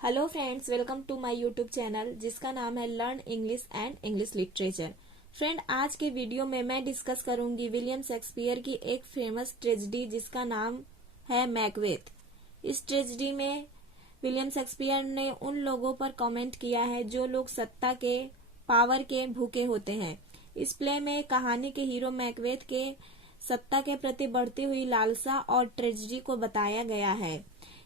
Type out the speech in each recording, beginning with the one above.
Hello friends, welcome to my YouTube channel जिसका नाम है learn English and English literature. Friend, आज के वीडियो में मैं डिस्कस करूंगी विलियम शेक्सपियर की एक फेमस ट्रेजेडी जिसका नाम है मैकबेथ। इस ट्रेजेडी में विलियम शेक्सपियर ने उन लोगों पर कमेंट किया है जो लोग सत्ता के पावर के भूखे होते हैं। इस प्ले में कहानी के हीरो मैकबेथ के सत्ता के प्रति बढ़ती हुई लालसा और ट्रेजेडी को बताया गया है।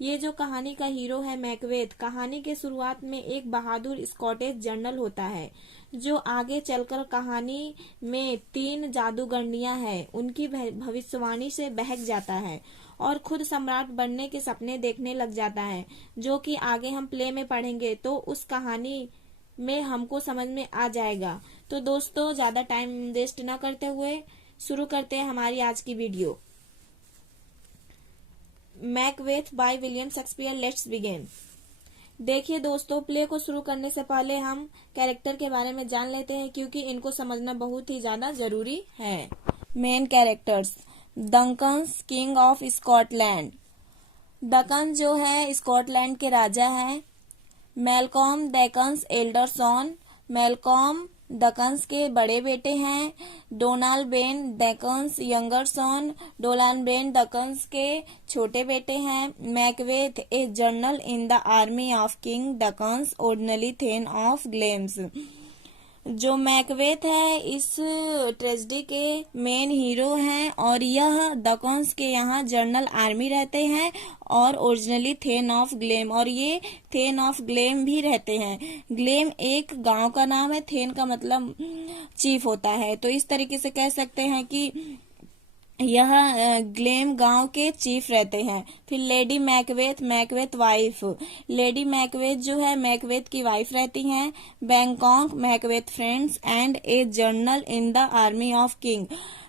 ये जो कहानी का हीरो है मैकबेथ, कहानी के शुरुआत में एक बहादुर स्कॉटिश जनरल होता है जो आगे चलकर कहानी में 3 जादूगरनियां हैं उनकी भविष्यवाणी से बहक जाता है और खुद सम्राट बनने के सपने देखने लग जाता है, जो कि आगे हम प्ले में पढ़ेंगे तो उस कहानी में हमको समझ में आ जाएगा। तो दोस्तों, ज्यादा टाइम वेस्ट न करते हुए शुरू करते हैं हमारी आज की video. Macbeth by William Shakespeare, let's begin. देखिए दोस्तों, प्ले को शुरू करने से पहले हम कैरेक्टर के बारे में जान लेते हैं क्योंकि इनको समझना बहुत ही ज्यादा जरूरी है। Main characters: Duncan, king of Scotland. Duncan जो है स्कॉटलैंड के राजा हैं। Malcolm Duncan's elder son. Malcolm Duncan's के बड़े बेटे हैं। Donalbain Duncan's younger son. Donalbain Duncan's के छोटे बेटे हैं। Macbeth a general in the army of king Duncan's originally thane of Glamis. जो मैकबेथ है इस ट्रेजेडी के मेन हीरो हैं और यह डकन्स के यहाँ जनरल आर्मी रहते हैं और ओरिजिनली थेन ऑफ ग्लेम, और ये थेन ऑफ ग्लेम भी रहते हैं। ग्लेम एक गांव का नाम है, थेन का मतलब चीफ होता है, तो इस तरीके से कह सकते हैं कि यह ग्लेम गांव के चीफ रहते हैं। फिर lady Macbeth, Macbeth wife. Lady Macbeth जो है मैकबेथ की वाइफ रहती हैं। Bangkok, Macbeth friends and A general in the army of king.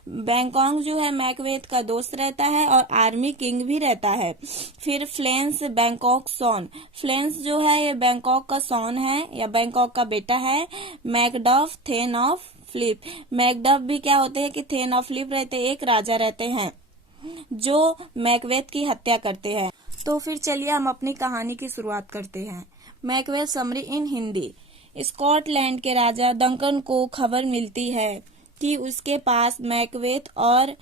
Bangkok जो है मैकबेथ का दोस्त रहता है और आर्मी किंग भी रहता है। फिर फ्लेंस, बैंकॉक सॉन। फ्लेंस जो है ये बैंकॉक का सॉन है या बैंकॉक का बेटा है। मैकडफ, थेन ऑफ फ्लिप। मैकडफ भी क्या होते हैं कि थेन ऑफ फ्लिप रहते, एक राजा रहते हैं जो मैकबेथ की हत्या करते हैं। तो फिर चलिए हम अपनी कहानी की शुरुआत करते हैं। मैकबेथ समरी इन हिंदी। स्कॉटलैंड के राजा डंकन को खबर मिलती है कि उसके पास मैकबेथ और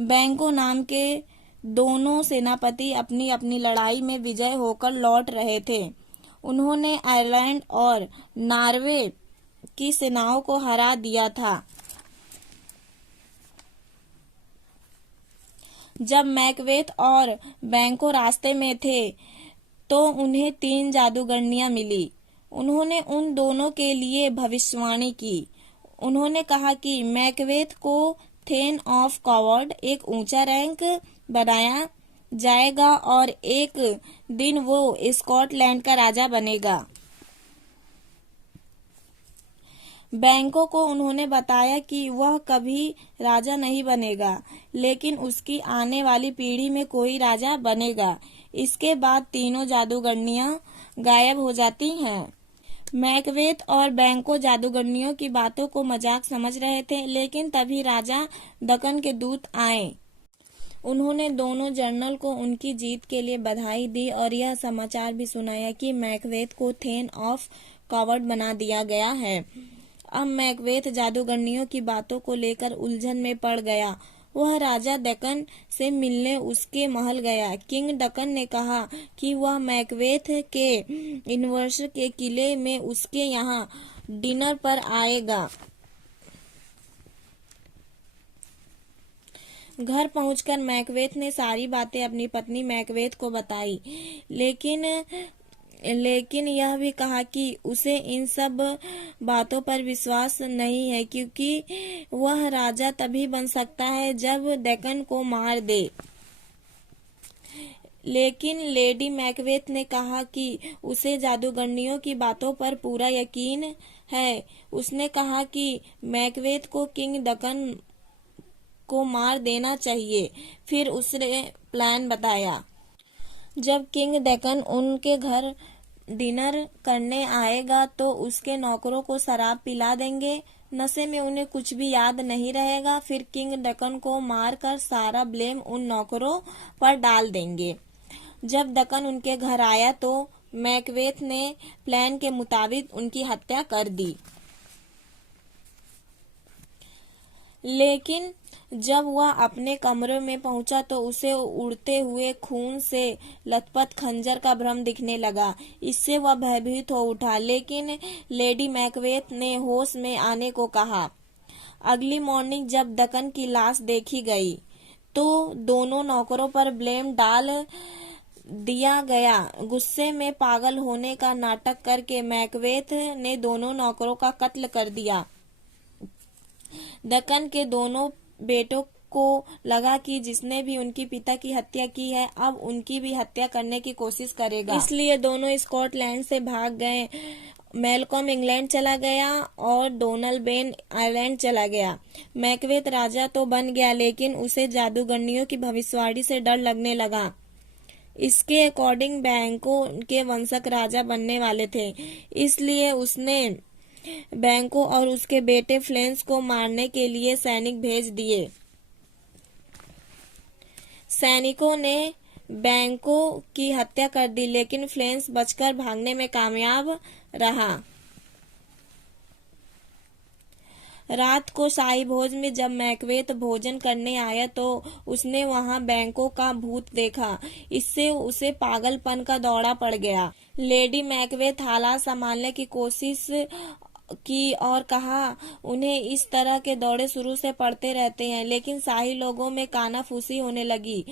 बैंको नाम के दोनों सेनापति अपनी अपनी लड़ाई में विजय होकर लौट रहे थे। उन्होंने आयरलैंड और नॉर्वे की सेनाओं को हरा दिया था। जब मैकबेथ और बैंको रास्ते में थे तो उन्हें 3 जादूगरनियां मिली। उन्होंने उन दोनों के लिए भविष्यवाणी की। उन्होंने कहा कि मैकबेथ को थेन ऑफ कॉवर्ड एक ऊंचा रैंक बनाया जाएगा और एक दिन वो स्कॉटलैंड का राजा बनेगा। बैंको को उन्होंने बताया कि वह कभी राजा नहीं बनेगा, लेकिन उसकी आने वाली पीढ़ी में कोई राजा बनेगा। इसके बाद तीनों जादूगरनियां गायब हो जाती हैं। मैकबेथ और बैंको जादूगरनियों की बातों को मजाक समझ रहे थे, लेकिन तभी राजा डकन के दूत आए। उन्होंने दोनों जनरल को उनकी जीत के लिए बधाई दी और यह समाचार भी सुनाया कि मैकबेथ को थेन ऑफ कॉवर्ड बना दिया गया है। अब मैकबेथ जादूगरनियों की बातों को लेकर उलझन में पड़ गया। वह राजा डकन से मिलने उसके महल गया। किंग डकन ने कहा कि वह मैकबेथ के इन्वर्सर के किले में उसके यहाँ डिनर पर आएगा। घर पहुंचकर मैकबेथ ने सारी बातें अपनी पत्नी मैकबेथ को बताई, लेकिन यह भी कहा कि उसे इन सब बातों पर विश्वास नहीं है क्योंकि वह राजा तभी बन सकता है जब डकन को मार दे। लेकिन लेडी मैकबेथ ने कहा कि उसे जादूगरनियों की बातों पर पूरा यकीन है। उसने कहा कि मैकबेथ को किंग डकन को मार देना चाहिए। फिर उसने प्लान बताया। जब किंग डकन उनके घर डिनर करने आएगा तो उसके नौकरों को शराब पिला देंगे। नशे में उन्हें कुछ भी याद नहीं रहेगा। फिर किंग डकन को मारकर सारा ब्लेम उन नौकरों पर डाल देंगे। जब डकन उनके घर आया तो मैकबेथ ने प्लान के मुताबिक उनकी हत्या कर दी। लेकिन जब वह अपने कमरे में पहुंचा तो उसे उड़ते हुए खून से लथपथ खंजर का भ्रम दिखने लगा। इससे वह भयभीत हो उठा, लेकिन लेडी मैकबेथ ने होश में आने को कहा। अगली मॉर्निंग जब दकन की लाश देखी गई तो दोनों नौकरों पर ब्लेम डाल दिया गया। गुस्से में पागल होने का नाटक करके मैकबेथ ने दोनों नौकरों का कत्ल कर दिया। दकन के दोनों बेटों को लगा कि जिसने भी उनके पिता की हत्या की है अब उनकी भी हत्या करने की कोशिश करेगा, इसलिए दोनों स्कॉटलैंड से भाग गए। मैलकॉम इंग्लैंड चला गया और डोनाल्बेन आयरलैंड चला गया। मैकबेथ राजा तो बन गया, लेकिन उसे जादूगरनियों की भविष्यवाणी से डर लगने लगा। इसके अकॉर्डिंग बैंको के वंशज राजा बनने वाले थे, इसलिए उसने बैंको और उसके बेटे फ्लेंस को मारने के लिए सैनिक भेज दिए। सैनिकों ने बैंको की हत्या कर दी, लेकिन फ्लेंस बचकर भागने में कामयाब रहा। रात को शाही भोज में जब मैकबेथ भोजन करने आया तो उसने वहां बैंको का भूत देखा। इससे उसे पागलपन का दौरा पड़ गया। लेडी मैकबेथ हालात संभालने की कोशिश की और कहा, उन्हें इस तरह के दौरे शुरू से पड़ते रहते हैं। लेकिन शाही लोगों में कानाफूसी होने लगी।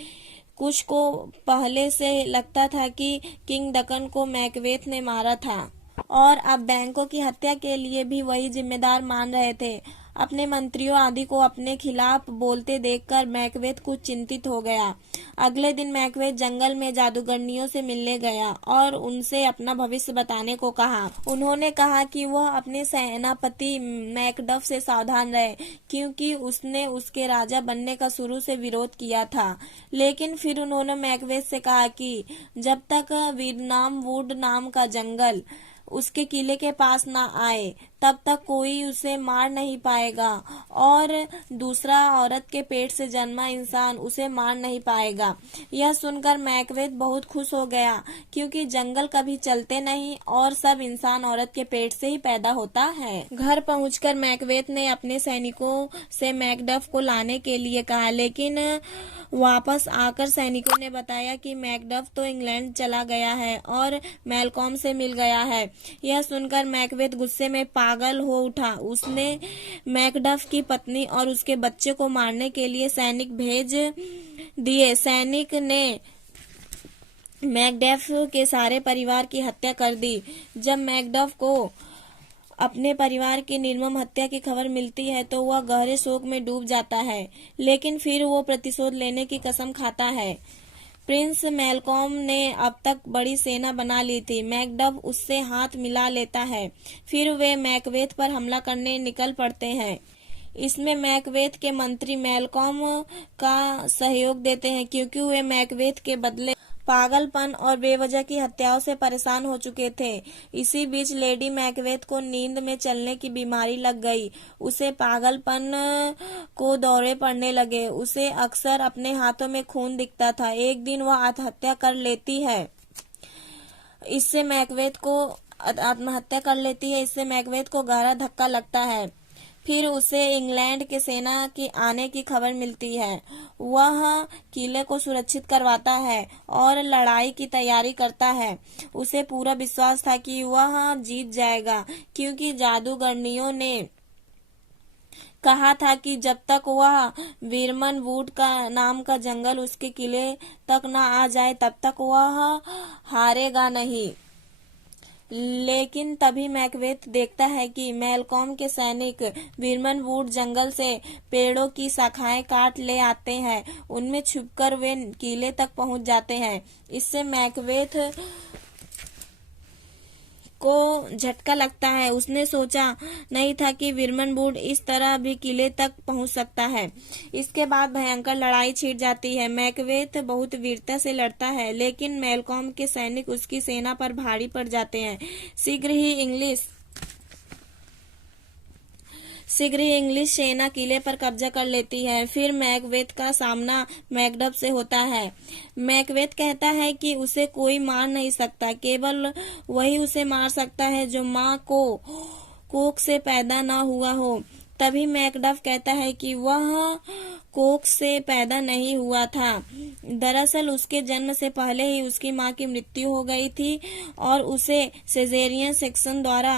कुछ को पहले से लगता था कि किंग दकन को मैकबेथ ने मारा था और अब बैंकों की हत्या के लिए भी वही जिम्मेदार मान रहे थे। अपने मंत्रियों आदि को अपने खिलाफ बोलते देखकर मैकबेथ कुछ चिंतित हो गया। अगले दिन मैकबेथ जंगल में जादूगरनियों से मिलने गया और उनसे अपना भविष्य बताने को कहा। उन्होंने कहा कि वह अपने सेनापति मैकडफ से सावधान रहे, क्योंकि उसने उसके राजा बनने का शुरू से विरोध किया था। लेकिन फिर उन्होंने मैकबेथ से कहा कि जब तक वीरनामवुड नाम का जंगल उसके किले के पास न आए तब तक कोई उसे मार नहीं पाएगा और दूसरा औरत के पेट से जन्मा इंसान उसे मार नहीं पाएगा। यह सुनकर मैकबेथ बहुत खुश हो गया, क्योंकि जंगल कभी चलते नहीं और सब इंसान औरत के पेट से ही पैदा होता है। घर पहुंचकर मैकबेथ ने अपने सैनिकों से मैकडफ को लाने के लिए कहा, लेकिन वापस आकर सैनिकों ने बताया कि मैकडफ तो इंग्लैंड चला गया है और मैलकॉम से मिल गया है। यह सुनकर मैकबेथ गुस्से में पागल हो उठा। उसने मैकडफ की पत्नी और उसके बच्चे को मारने के लिए सैनिक भेज दिए। सैनिक ने मैकडफ के सारे परिवार की हत्या कर दी। जब मैकडफ को अपने परिवार की निर्मम हत्या की खबर मिलती है तो वह गहरे शोक में डूब जाता है, लेकिन फिर वो प्रतिशोध लेने की कसम खाता है। प्रिंस मैलकॉम ने अब तक बड़ी सेना बना ली थी। मैकडफ उससे हाथ मिला लेता है, फिर वे मैकबेथ पर हमला करने निकल पड़ते हैं। इसमें मैकबेथ के मंत्री मैलकॉम का सहयोग देते हैं, क्योंकि वे मैकबेथ के बदले पागलपन और बेवजह की हत्याओं से परेशान हो चुके थे। इसी बीच लेडी मैकबेथ को नींद में चलने की बीमारी लग गई। उसे पागलपन को दौरे पड़ने लगे। उसे अक्सर अपने हाथों में खून दिखता था। एक दिन वह आत्महत्या कर लेती है। इससे मैकबेथ को गहरा धक्का लगता है। फिर उसे इंग्लैंड के सेना के आने की खबर मिलती है। वह किले को सुरक्षित करवाता है और लड़ाई की तैयारी करता है। उसे पूरा विश्वास था कि वह जीत जाएगा, क्योंकि जादूगरनियों ने कहा था कि जब तक वह वीरमनवुड का नाम का जंगल उसके किले तक न आ जाए तब तक वह हारेगा नहीं। लेकिन तभी मैकबेथ देखता है कि मैलकॉम के सैनिक वीरमनवुड जंगल से पेड़ों की शाखाएं काट ले आते हैं। उनमें छुपकर वे किले तक पहुंच जाते हैं। इससे मैकबेथ को झटका लगता है। उसने सोचा नहीं था कि वीरमनवुड इस तरह भी किले तक पहुंच सकता है। इसके बाद भयंकर लड़ाई छिड़ जाती है। मैकबेथ बहुत वीरता से लड़ता है, लेकिन मैलकॉम के सैनिक उसकी सेना पर भारी पड़ जाते हैं। शीघ्र ही इंग्लिश शीघ्र ही इंग्लिश सेना किले पर कब्जा कर लेती है। फिर मैकबेथ का सामना मैकडफ से होता है। मैकबेथ कहता है कि उसे कोई मार नहीं सकता, केवल वही उसे मार सकता है जो माँ को कोख से पैदा न हुआ हो। तभी मैकडफ कहता है कि वह कोख से पैदा नहीं हुआ था। दरअसल उसके जन्म से पहले ही उसकी माँ की मृत्यु हो गई थी और उसे सिजेरियन सेक्शन द्वारा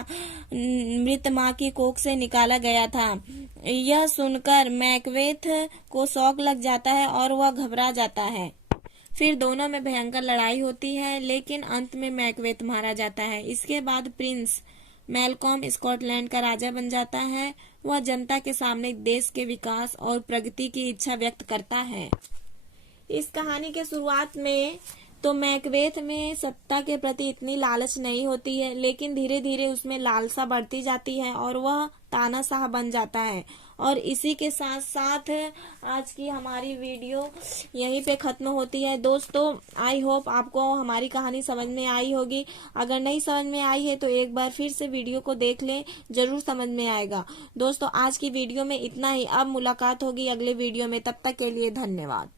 मृत माँ की कोख से निकाला गया था। यह सुनकर मैकबेथ को शौक लग जाता है और वह घबरा जाता है। फिर दोनों में भयंकर लड़ाई होती है, लेकिन अंत में मैकबेथ मारा जाता है। इसके बाद प्रिंस मैलकॉम स्कॉटलैंड का राजा बन जाता है। वह जनता के सामने देश के विकास और प्रगति की इच्छा व्यक्त करता है। इस कहानी के शुरुआत में तो मैकबेथ में सत्ता के प्रति इतनी लालच नहीं होती है, लेकिन धीरे धीरे उसमें लालसा बढ़ती जाती है और वह तानाशाह बन जाता है। और इसी के साथ साथ आज की हमारी वीडियो यहीं पे खत्म होती है। दोस्तों, आई होप आपको हमारी कहानी समझ में आई होगी। अगर नहीं समझ में आई है तो एक बार फिर से वीडियो को देख लें, जरूर समझ में आएगा। दोस्तों, आज की वीडियो में इतना ही। अब मुलाकात होगी अगले वीडियो में, तब तक के लिए धन्यवाद।